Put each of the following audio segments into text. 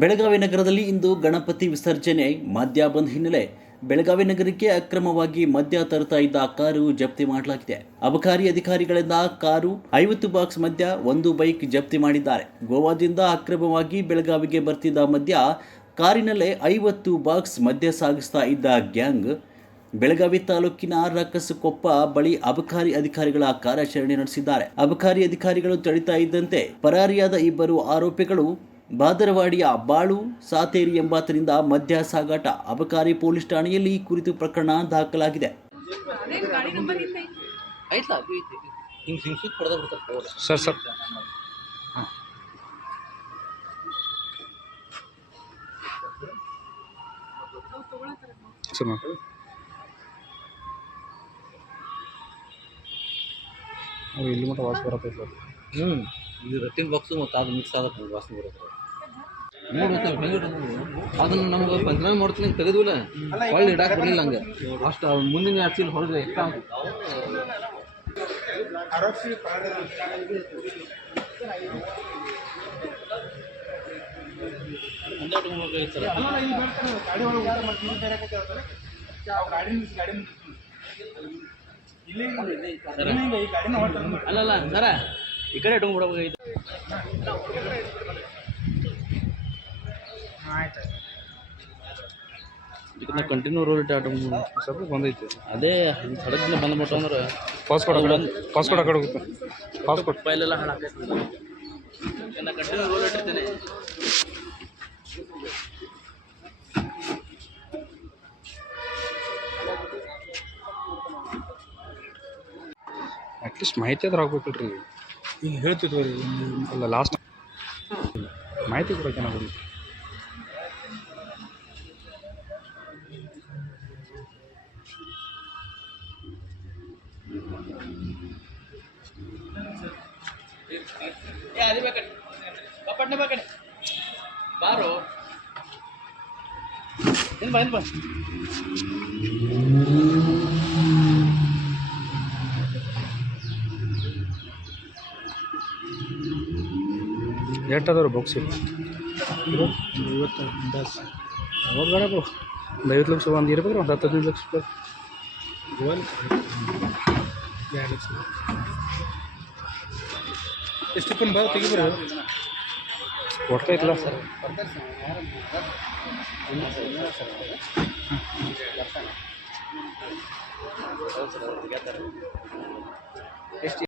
ಬೆಳಗಾವಿ ನಗರದಲ್ಲಿ ಇಂದು ಗಣಪತಿ ವಿಸರ್ಜನೆ ಮದ್ಯ ಬಂದ್ ಹಿನ್ನೆಲೆ ಬೆಳಗಾವಿ ನಗರಕ್ಕೆ ಅಕ್ರಮವಾಗಿ ಮದ್ಯ ತರುತ್ತಾ ಇದ್ದ ಕಾರು ಜಪ್ತಿ ಮಾಡಲಾಗಿದೆ. ಅಬಕಾರಿ ಅಧಿಕಾರಿಗಳಿಂದ ಕಾರು ಐವತ್ತು ಬಾಕ್ಸ್ ಮದ್ಯ, ಒಂದು ಬೈಕ್ ಜಪ್ತಿ ಮಾಡಿದ್ದಾರೆ. ಗೋವಾದಿಂದ ಅಕ್ರಮವಾಗಿ ಬೆಳಗಾವಿಗೆ ಬರ್ತಿದ್ದ ಮದ್ಯ, ಕಾರಿನಲ್ಲೇ ಐವತ್ತು ಬಾಕ್ಸ್ ಮದ್ಯ ಸಾಗಿಸ್ತಾ ಇದ್ದ ಗ್ಯಾಂಗ್. ಬೆಳಗಾವಿ ತಾಲೂಕಿನ ರಕ್ಕಸಕೊಪ್ಪ ಬಳಿ ಅಬಕಾರಿ ಅಧಿಕಾರಿಗಳ ಕಾರ್ಯಾಚರಣೆ ನಡೆಸಿದ್ದಾರೆ. ಅಬಕಾರಿ ಅಧಿಕಾರಿಗಳು ತಡಿತಾ ಇದ್ದಂತೆ ಪರಾರಿಯಾದ ಇಬ್ಬರು ಆರೋಪಿಗಳು ಬಾದರವಾಡಿಯ ಬಾಳು ಸಾತೇರಿ ಎಂಬಾತರಿಂದ ಮದ್ಯ ಸಾಗಾಟ ಅಬಕಾರಿ ಪೊಲೀಸ್ ಠಾಣೆಯಲ್ಲಿ ಈ ಕುರಿತು ಪ್ರಕರಣ ದಾಖಲಾಗಿದೆ. Sir sir. ಸರ್ ಇಲ್ಲಿ ಮಟ್ಟ ವಾಸ ಬರತ್ತೈತೆ ಹ್ಞೂ ಇದು ರಟ್ಟಿನ ಬಾಕ್ಸು ಮತ್ತು ಅದು ಮಿಕ್ಸ್ ಆಗತ್ತೆ ನಮ್ಗೆ ವಾಸನೆ ಬರುತ್ತೆ ನೋಡಿ ಮತ್ತೆ ಹೆಂಗೆ ಅದನ್ನು ನಮ್ಗೆ ಪಂಚನಾಮೆ ಮಾಡ್ತೀನಿ ತೆಗೆದಿಲ್ಲ ಒಳ್ಳೆ ಇಡಾಕ್ ಬರಲಿಲ್ಲ ಹಂಗೆ ಅಷ್ಟು ಮುಂದಿನ ಎರಡು ಚೀಲ ಹೊರಗೆ ಎಷ್ಟ ಅಲ್ಲಲ್ಲ ಸರ ಈ ಕಡೆ ಇಟ್ಕೊಂಡ್ ಬಿಡಬೇಕಾಗಿತ್ತು ಇದನ್ನ ಕಂಟಿನ್ಯೂ ರೋಲ್ ಇಟ್ಟು ಆಟ ಸ್ವಲ್ಪ ಬಂದೈತೆ. ಅದೇ ಸಡಕ್ನ ಬಂದ್ಬಿಟ್ಟು ಅಂದ್ರೆ ಪಾಸ್ಪೋರ್ಟ್ ಪಾಸ್ಪೋರ್ಟ್ ಆ ಕಡೆ. ಹೋಗುತ್ತೆ ಪಾಸ್ಪೋರ್ಟ್ ಫೈಲೆಲ್ಲ ಹಾಳಾಕೈತಿ ನಾ ಕಂಟಿನ್ಯೂ ರೋಲ್ ಇಟ್ಟಿರ್ತೇನೆ ಅಟ್ಲೀಸ್ಟ್ ಮಾಹಿತಿ ಆದ್ರೆ ಆಗ್ಬೇಕಲ್ರಿ ಈಗ ಹೇಳ್ತಿದ್ವಿ ಅಲ್ಲ ಲಾಸ್ಟ್ ಮಾಹಿತಿ ಕೊಡೋಕೆ ಬೇಕಡೆ ಬಾರೋ ಏನ್ ಬಾ ಏನ್ ಬಾ ಎಷ್ಟು ಅದಾವ್ರಿ ಬಾಕ್ಸ್ ಇವತ್ತು ಅಂದಾಜು. ಯಾವಾಗ ಬೇಡ ಬ್ರೋ ಒಂದು ಐವತ್ತು ಲಕ್ಷ ಒಂದು ಇರ್ಬೇಕು ಒಂದು ಹತ್ತು ಹದಿನೈದು ಲಕ್ಷ ರೂಪಾಯಿ ಎರಡು ಲಕ್ಷ. ಎಷ್ಟಕ್ಕೂ ಬಾ ತೆಗಿಬ್ರಿ ಕೊಡ್ತೈತಲ್ಲ ಸರ್ ಮಾಹಿತಿ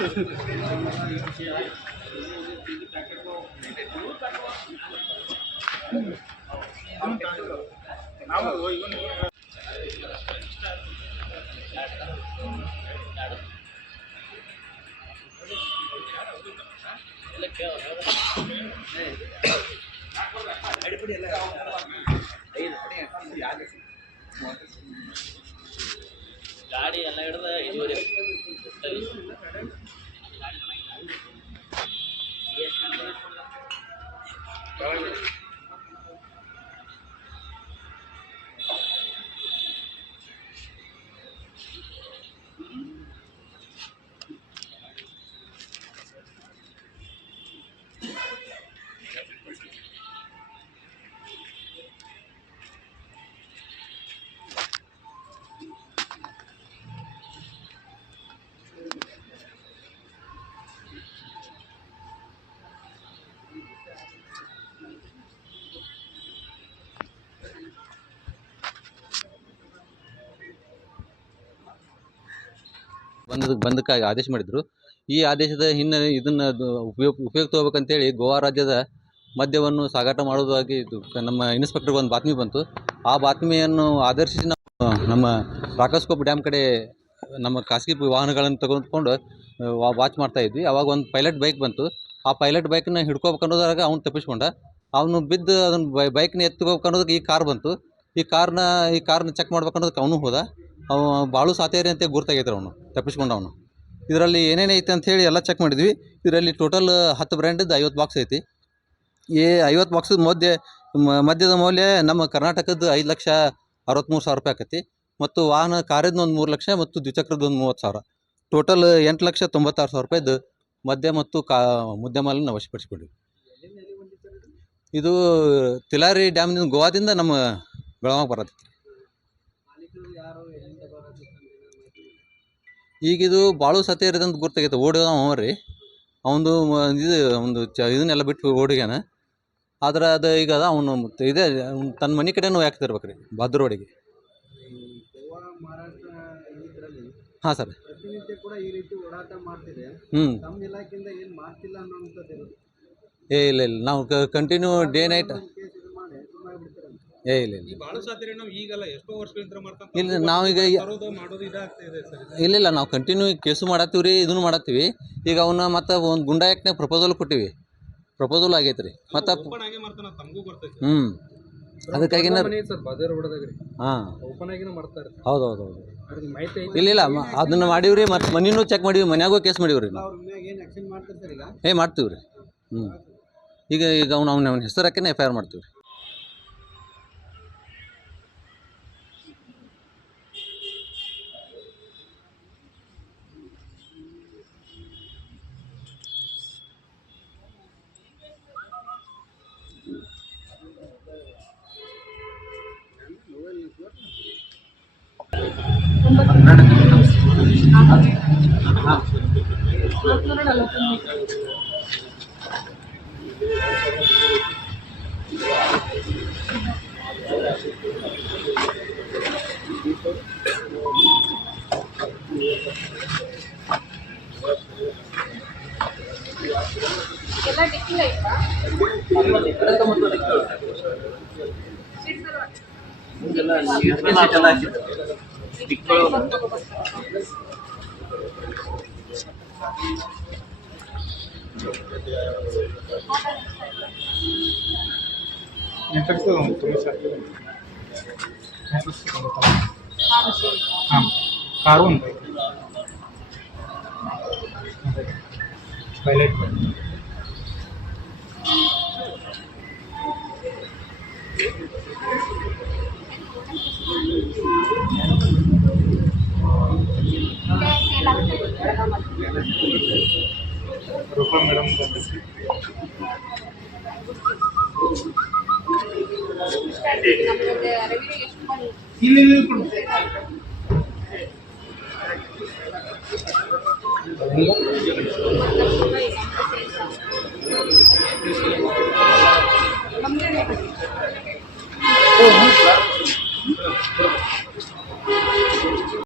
なるほど。ಗಾಡಿ ಎಲ್ಲ ಹಿಡ್ದು ಇದುವರೆ ಬಂದದಕ್ಕೆ ಬಂದಕ್ಕಾಗಿ ಆದೇಶ ಮಾಡಿದ್ರು. ಈ ಆದೇಶದ ಹಿನ್ನೆಲೆ ಇದನ್ನ ಉಪಯೋಗ ಉಪಯೋಗ ತಗೋಬೇಕಂತೇಳಿ ಗೋವಾ ರಾಜ್ಯದ ಮದ್ಯವನ್ನು ಸಾಗಾಟ ಮಾಡೋದಾಗಿ ಇದು ನಮ್ಮ ಇನ್ಸ್ಪೆಕ್ಟರ್ ಒಂದು ಬಾತ್ಮಿ ಬಂತು. ಆ ಬಾತ್ಮಿಯನ್ನು ಆಧರಿಸಿ ನಮ್ಮ ರಾಕಸ್ಕೋಪ್ ಡ್ಯಾಮ್ ಕಡೆ ನಮ್ಮ ಖಾಸಗಿ ವಾಹನಗಳನ್ನು ತಗೊಂಡ್ಕೊಂಡು ವಾಚ್ ಮಾಡ್ತಾ ಇದ್ವಿ. ಅವಾಗ ಒಂದು ಪೈಲಟ್ ಬೈಕ್ ಬಂತು. ಆ ಪೈಲಟ್ ಬೈಕ್ನ ಹಿಡ್ಕೋಬೇಕು ಅನ್ನೋದ್ರಾಗ ಅವ್ನು ತಪ್ಪಿಸ್ಕೊಂಡ. ಅವನು ಬಿದ್ದು ಅದನ್ನ ಬೈಕ್ನ ಎತ್ಕೋಬೇಕು ಅನ್ನೋದಕ್ಕೆ ಈ ಕಾರ್ ಬಂತು. ಈ ಕಾರ್ನ ಈ ಕಾರ್ನ ಚೆಕ್ ಮಾಡ್ಬೇಕು ಅನ್ನೋದಕ್ಕೆ ಅವನು ಹೋದ. ಅವ ಬಾಳು ಸಾತೇರಿ ಅಂತ ಗುರ್ತಾಗೈತೆ ಅವನು ತಪ್ಪಿಸ್ಕೊಂಡ ಅವನು ಇದರಲ್ಲಿ ಏನೇನು ಐತೆ ಅಂತ ಹೇಳಿ ಎಲ್ಲ ಚೆಕ್ ಮಾಡಿದ್ವಿ. ಇದರಲ್ಲಿ ಟೋಟಲ್ ಹತ್ತು ಬ್ರ್ಯಾಂಡದ್ದು ಐವತ್ತು ಬಾಕ್ಸ್ ಐತಿ. ಈ ಐವತ್ತು ಬಾಕ್ಸದ ಮಧ್ಯೆ ಮಧ್ಯದ ಮೌಲ್ಯ ನಮ್ಮ ಕರ್ನಾಟಕದ ಐದು ಲಕ್ಷ ಅರವತ್ತ್ಮೂರು ಸಾವಿರ ರೂಪಾಯಿ ಆಕತಿ. ಮತ್ತು ವಾಹನ ಕಾರಿದ್ದು ಒಂದು ಮೂರು ಲಕ್ಷ ಮತ್ತು ದ್ವಿಚಕ್ರದ ಒಂದು ಮೂವತ್ತು ಸಾವಿರ. ಟೋಟಲ್ ಎಂಟು ಲಕ್ಷ ತೊಂಬತ್ತಾರು ಸಾವಿರ ರೂಪಾಯಿದು ಮದ್ಯ ಮತ್ತು ಕಾ ಮುದ್ಯಮಾಲನ್ನು ವಶಪಡಿಸಿಕೊಂಡಿವಿ. ಇದು ತಿಲಾರಿ ಡ್ಯಾಮ್ನಿಂದ ಗೋವಾದಿಂದ ನಮ್ಮ ಬೆಳವಾಗಿ ಬರತ್ತೆ. ಈಗ ಭಾಳ ಬಾಳು ಸತ್ಯ ಇರೋದಂತ ಗುರ್ತಾಗೈತೆ. ಓಡಿದ ಅವ ರೀ. ಅವನು ಇದು ಒಂದು ಚ ಇದನ್ನೆಲ್ಲ ಬಿಟ್ಟು ಓಡಿಗ್ಯಾನ ಆದ್ರೆ ಅದು ಈಗ ಅದ ಅವನು ಇದೆ ತನ್ನ ಮನೆ ಕಡೆನೂ ಯಾಕೆ ರೀ ಭದ್ರವಾಡಿಗೆ ಹಾಂ ಸರ್. ಕೂಡ ಹ್ಞೂ ಏ ಇಲ್ಲ ಇಲ್ಲ. ನಾವು ಕಂಟಿನ್ಯೂ ಡೇ ನೈಟ್ ಕೇಸ್ ಇದು ಮಾಡಿ ಸುಮ್ಮನೆ ಬಿಡ್ತಾರೆ ಏ ಇಲ್ಲ ಇಲ್ಲ ಇಲ್ಲ. ನಾವೀಗ ಇಲ್ಲ ಇಲ್ಲ ನಾವು ಕಂಟಿನ್ಯೂ ಕೇಸು ಮಾಡತ್ತೀವಿ ರೀ ಇದನ್ನು ಮಾಡತ್ತೀವಿ. ಈಗ ಅವನ್ನ ಮತ್ತೆ ಒಂದು ಗುಂಡಾ ಆ್ಯಕ್ಟ್ನಾಗ ಪ್ರಪೋಸಲ್ ಕೊಟ್ಟಿವಿ. ಪ್ರಪೋಸಲ್ ಆಗೈತೆ ರೀ ಮತ್ತು ಓಪನ್ ಆಗೇ ಮಾಡ್ತಾನ ತಮಗೂ ಬರ್ತೈತೆ. ಹ್ಞೂ ಅದಕ್ಕಾಗಿ ಹಾಂ. ಓಪನ್ ಆಗಿನ ಮಾಡ್ತಾರೆ ಹೌದು ಹೌದು ಹೌದು ಇಲ್ಲ ಇಲ್ಲ ಅದನ್ನ ಅದನ್ನ ರೀ ಮತ್ತೆ ಮನೇನು ಚೆಕ್ ಮಾಡೀವಿ ಮನ್ಯಾಗೂ ಕೇಸ್ ಮಾಡೀವಿ ರೀ ನಾವು. ಏನು ಆಕ್ಷನ್ ಮಾಡ್ತಾರೆ ಸರ್ ಈಗ ಏ ಮಾಡ್ತೀವಿ ರೀ. ಹ್ಞೂ ಈಗ ಈಗ ಅವ್ನು ಅವ್ನ ಅವ್ನ ಹೆಸರು ಹಾಕಿನೇ ಎಫ್ ಐ ಆರ್ ಮಾಡ್ತೀವಿ ರೀ. ಎಲ್ಲ ಡಿಕ್ಕಿಲ್ಲ ಇಲ್ವಾ network ತುಂಬ ಸರ್ ಹಾಂ ಕಾರು ಒಂದು ಪೈಲಟ್ ರೂಪಾ ಮೇಡಮ್ ರೆವಿನ್ಯೂ ಎಷ್ಟು ಬಂದು ಇಲ್ಲಿ ಇಲ್ಲಿ ಕೊಡು. ನಮ್ಗೆ